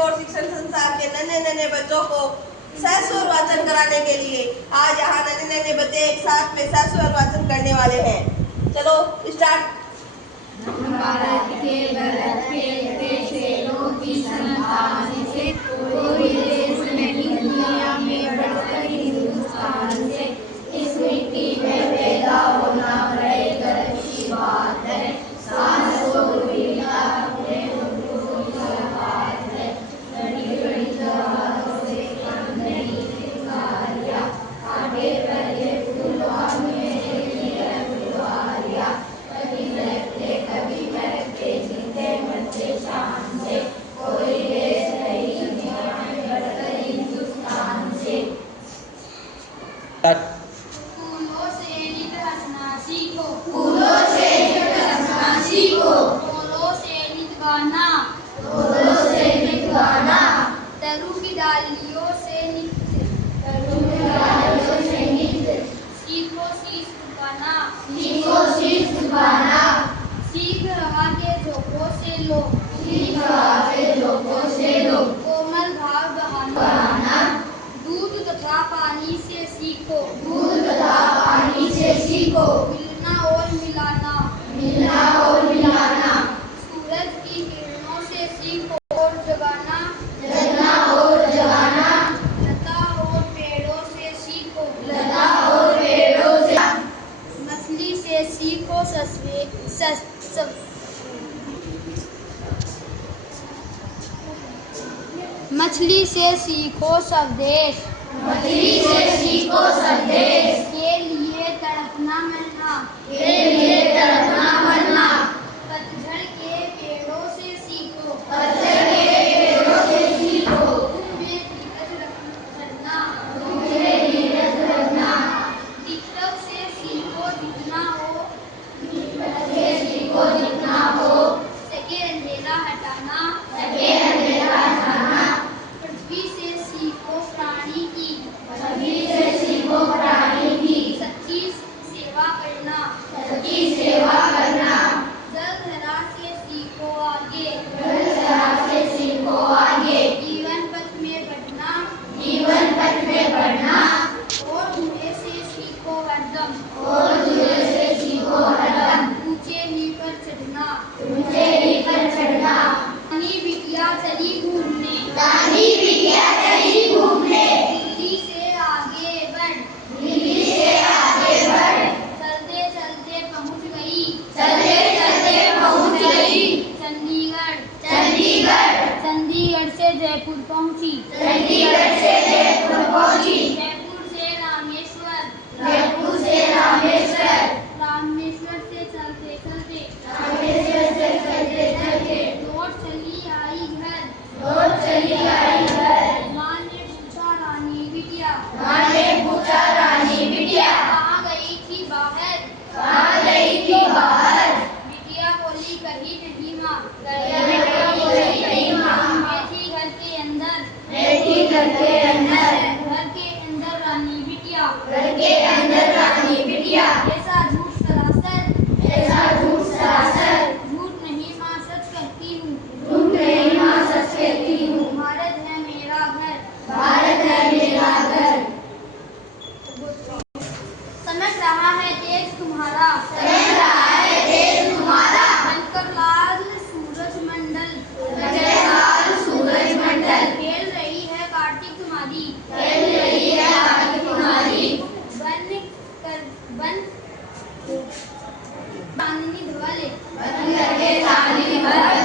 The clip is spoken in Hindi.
और शिक्षण संस्थान के नन्हे बच्चों को सहस्वर वाचन कराने के लिए आज यहाँ नन्हे बच्चे एक साथ में सहस्वर वाचन करने वाले हैं। चलो स्टार्ट। भारत के देशों की संतान से कोई देश नहीं दुनिया में बढ़कर हिंदुस्तान से। इस मिट्टी में पैदा होना बड़े गर्व की बात है। सांस को विविधता अपने उर्दू की बात है। बड़ी बड़ी जवानों से कम नहीं भिखारियाँ, आगे बढ़े फुलवा में फुलवारियाँ। कभी लड़ते कभी मरते जीते मरते शान से। कोई देश नहीं दुनिया में बढ़कर हिंदुस्तान से। फूलों से नित हंसना सीखो, फूलों से नित हंसना सीखो। फूलों से नित गाना, फूलों से नित गाना। तरु की डालियों से नित, तरु की डालियों से नित। सीखो शीश झुकाना, सीखो शीश झुकाना। सीख रहा के झोंकों से लो, सीख रहा के झोंकों से लो। कोमल भाव बहाना, दूध तथा पानी से सीखो, दूध तथा पानी से सीखो। मिलना और मिलाना, मिलना और मिलाना। सूरज की किरणों से सीखो और जगाना, जगना और जगाना। लता और पेड़ों से सीखो, लता और पेड़ों से। मछली से सीखो मछली से सीखो स्वदेश, मछली से सीखो स्वदेश। के लिए तड़पना मरना, के लिए तड़पना मरना। पतझड़ के पेड़ों से सीखो, पतझड़ के पेड़ों से सीखो। तुम्हें धीरज रखना, तुम्हें धीरज रखना। दीपक से सीखो जितना हो, दीपक से सीखो जितना हो। सके अंधेरा हटाना, सके अंधेरा हटाना। पृथ्वी से सीखो प्राणी की, पृथ्वी से सीखो प्राणी की। सच्ची सेवा करना, सच्ची सेवा करना। जलधरा से सीखो आगे, जलधरा से सीखो आगे। जीवन पथ में बढ़ना, जीवन पथ में बढ़ना। और धुएं से सीखो हरदम, और धुएं से सीखो हरदम। ऊंचे ही पर चढ़ना, ऊंचे ही पर चढ़ना। रानी बिटिया चली घूमने, रानी बिटिया चली घूमने। दिल्ली से आगे बढ़, दिल्ली से आगे बढ़। चलते चलते पहुंच गई, चलते चलते पहुंच गई चंडीगढ़, चंडीगढ़। चंडीगढ़ से जयपुर पहुंची, चंडीगढ़ से जयपुर पहुंची। जयपुर से रामेश्वर, जयपुर से रामेश्वर। रामेश्वर से चलते चलते, रामेश्वर से चलते चलते। लौट चली आई घर, लौट चली आई घर। माँ ने पूछा रानी बिटिया, माँ ने पूछा रानी बिटिया। कहाँ गई थी बाहर, कहाँ गई थी बाहर। बिटिया बोली कहीं नहीं माँ, कहीं नहीं माँ। मैं थी घर के अंदर, मैं थी घर के अंदर। घर के अंदर रानी बिटिया, घर के अंदर रानी बिटिया। ऐसा झूठ सरासर, ऐसा झूठ सरासर। झूठ नहीं माँ सच कहती हूँ, झूठ नहीं माँ सच कहती हूँ। भारत है मेरा घर, भारत है मेरा घर। समझ रहा है देश तुम्हारा, समझ रहा है देश तुम्हारा। बनकर लाल सूरज मंडल, बनकर लाल सूरज मंडल। खेल रही है कार्तिक तुम्हारी, खेल रही है कार्तिक तुम्हारी। बन चांदनी धुआ ले, बन करके चांदनी धुआ।